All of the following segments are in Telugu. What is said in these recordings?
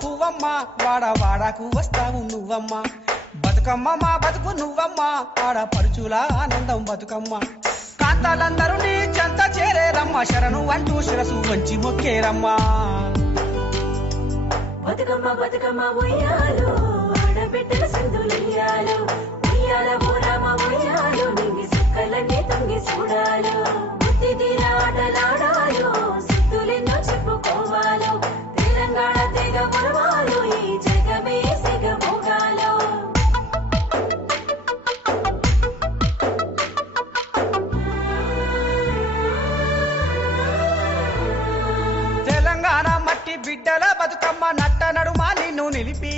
పువ్వమ్మ వాడ వాడకు వస్తావు నువ్వమ్మ బతుకమ్మ మా బతుకు నువ్వమ్మ ఆడ పరుచుల ఆనందం బతుకమ్మ కాంతాలందరూ నీ చెంత చేరేరమ్మ శరణు అంటూ శిరసు వంచి మొక్కేరమ్మా బతుకమ్మ బతుకమ్మ ఉయ్యాలు ఆడబిడ్డల సింధులియ్యాలు ఉయ్యాల బోరమ్మ ఉయ్యాలు నింగి సుక్కలన్నీ తొంగి చూడాలు బుద్ధి తీర ఆటలాడాలు సిద్ధులెన్నో చెప్పుకోవాలు తెలంగాణ తెగ మరవాలు ఈ జగమే సిగ మోగాలు తెలంగాణ మట్టి బిడ్డల బతుకమ్మ నట్ట నడుమా నిన్ను నిలిపి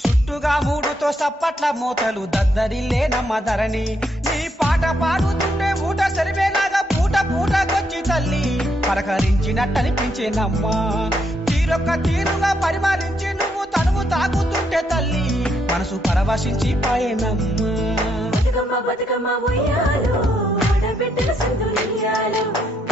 చుట్టుగా మూడుతో సప్పట్ల మూతలు దద్దరిల్లేనమ్మ ధరణి నీ పాట పాడుతుంటే ఊట సరివేలాగా పూట పూటకొచ్చి తల్లి పలకరించినట్టనిపించేనమ్మా తీరొక్క తీరుగా పరిమాలించి నువ్వు తనువు తాకుతుంటే తల్లి మనసు పరవశించి పాయేనమ్మా బతుకమ్మ బతుకమ్మ ఉయ్యాలు ఆడబిడ్డల సింధులియ్యాలు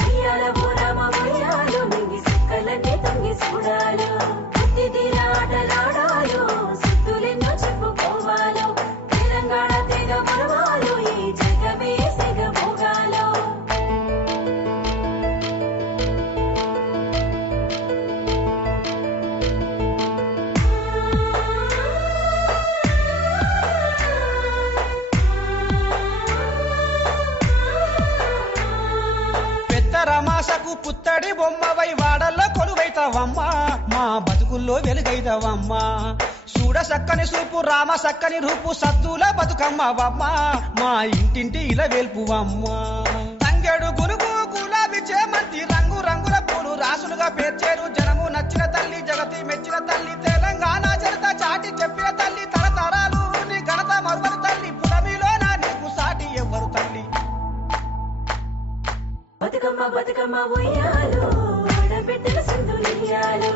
ఉయ్యాల బోరమ్మ ఉయ్యాలు నింగి సుక్కలన్నీ తొంగి చూడాలు బుద్ధి తీర ఆటలాడాలు సిద్ధులెన్నో చెప్పుకోవాలు తెలంగాణ తెగ మరవాలు ఈ జగమే సిగ మోగాలు రమాసకు పుత్తడి బొమ్మవై వాడల్లో కొలువైతావమ్మా మా బతుకుల్లో వెలుగైతావమ్మా చూడ సక్కని సూపు రామ సక్కని రూపు సత్తుల బతుకమ్మవమ్మా మా ఇంటింటి ఇలా వెల్పువమ్మా తంగెడు గురుగు గులాబీ చేమంతి రంగు రంగుల పూలు రాసులుగా పేర్చేరు జనము నచ్చిన తల్లి జగతి మెచ్చిన తల్లి తెలంగాణ జనత చాటి చెప్పిన తల్లి తరతరాలు నీ ఘనత మరువని తల్లి పురమిలో నా నీకు సాటి ఎవ్వరు తల్లి బతుకమ్మ బతుకమ్మ ఉయ్యాలు ఆడబిడ్డల సింధులియ్యాలు